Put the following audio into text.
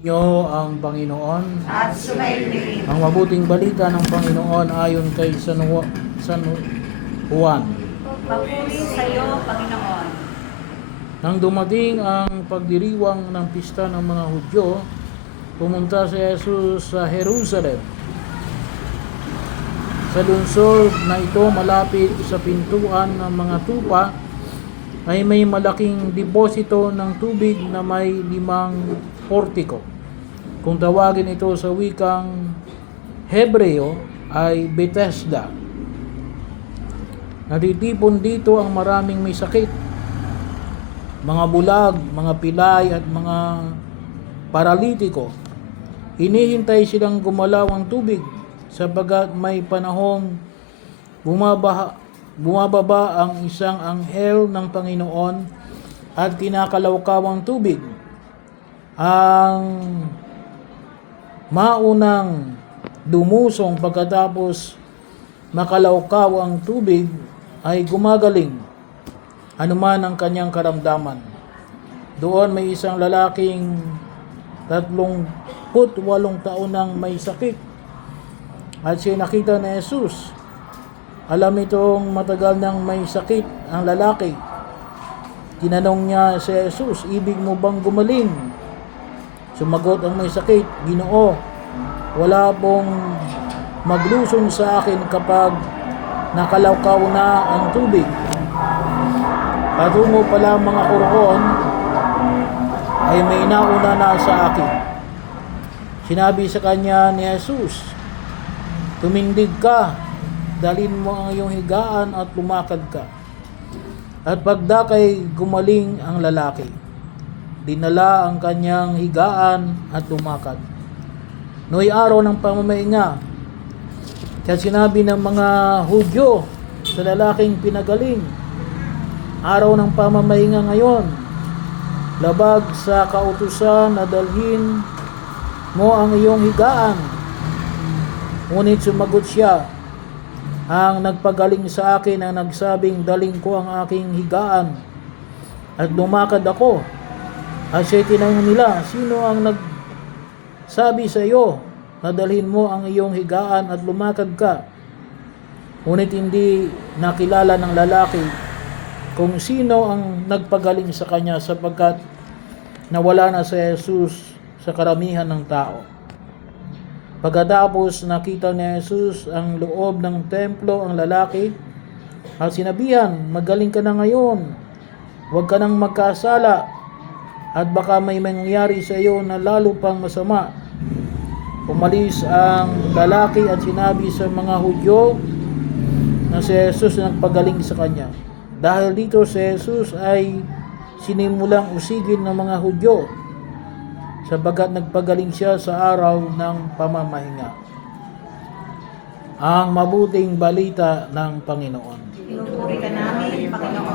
Inyo ang Panginoon. At sumainyo. Ang mabuting balita ng Panginoon ayon kay San Juan. Papuri sa iyo, Panginoon. Nang dumating ang pagdiriwang ng pista ng mga Hudyo, pumunta si Jesus sa Jerusalem. Sa lungsod na ito malapit sa pintuan ng mga tupa ay may malaking deposito ng tubig na may 5 portiko. Kung tawagin ito sa wikang Hebreo ay Bethesda. Natitipon dito ang maraming may sakit, mga bulag, mga pilay at mga paralitiko. Hinihintay silang gumalaw ang tubig sapagat may panahong bumababa ang isang anghel ng Panginoon at kinakalawkaw ang tubig. Ang maunang dumusong pagkatapos makalawkaw ang tubig ay gumagaling, anuman ang kanyang karamdaman. Doon may isang lalaking 38 taon nang may sakit at siya nakita ni Jesus. Alam itong matagal nang may sakit ang lalaki. Tinanong niya si Jesus, "Ibig mo bang gumaling?" Sumagot ang may sakit, "Ginoo, wala pong maglusong sa akin kapag nakalawkaw na ang tubig. Patungo pala ang mga kuroon ay may nauna na sa akin." Sinabi sa kanya ni Jesus, "Tumindig ka, dalhin mo ang iyong higaan at lumakad ka." At pagdakay gumaling ang lalaki. Dinala ang kanyang higaan at lumakad. Noy araw ng pamamahinga, kaya sinabi ng mga Hudyo sa lalaking pinagaling, "Araw ng pamamahinga ngayon, labag sa kautusan na dalhin mo ang iyong higaan." Ngunit sumagot siya, "Ang nagpagaling sa akin ang nagsabing daling ko ang aking higaan at lumakad ako." At siya tinanong nila, "Sino ang nagsabi sa iyo na dalhin mo ang iyong higaan at lumakad ka?" Ngunit hindi nakilala ng lalaki kung sino ang nagpagaling sa kanya sapagkat nawala na si Jesus sa karamihan ng tao. Pagkatapos nakita ni Jesus ang loob ng templo ang lalaki at sinabihan, "Magaling ka na ngayon, huwag ka nang magkasala at baka may mangyari sa iyo na lalo pang masama." Umalis ang lalaki at sinabi sa mga Hudyo na si Jesus nagpagaling sa kanya. Dahil dito si Jesus ay sinimulang usigin ng mga Hudyo sapagkat nagpagaling siya sa araw ng pamamahinga. Ang mabuting balita ng Panginoon. Pinupuri ka namin, Panginoon.